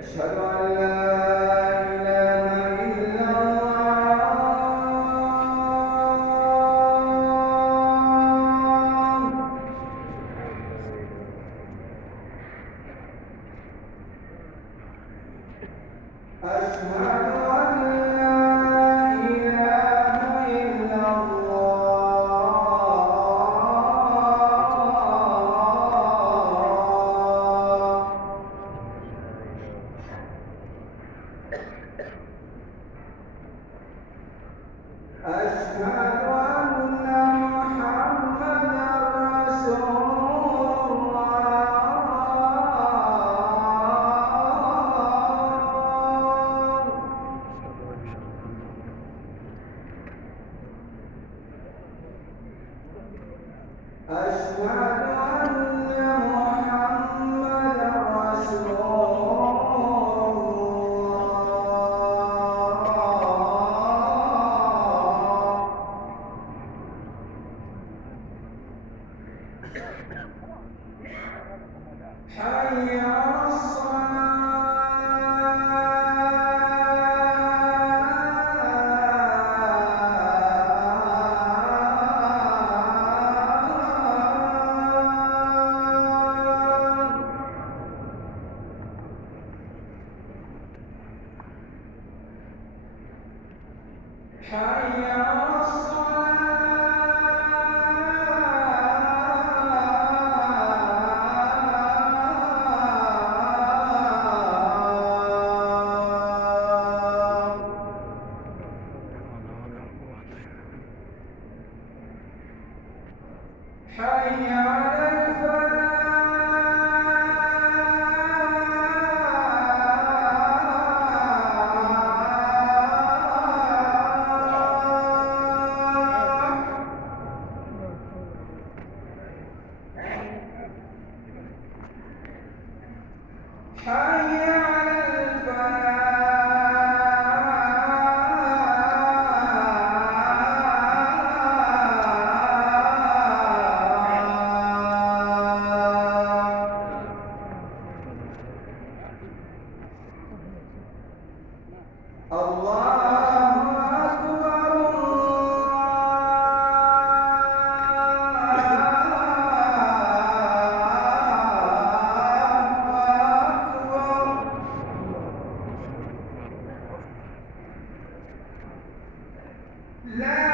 أشهد أن لا إله إلا الله. أشهد أن لا إله إلا الله. أشهد أن محمدًا رسول الله. أشهد أن محمدًا رسول حي على الصلاة. حي على الصلاة. حي على الفلاح. حي على الفلاح. الله أكبر الله أكبر. لا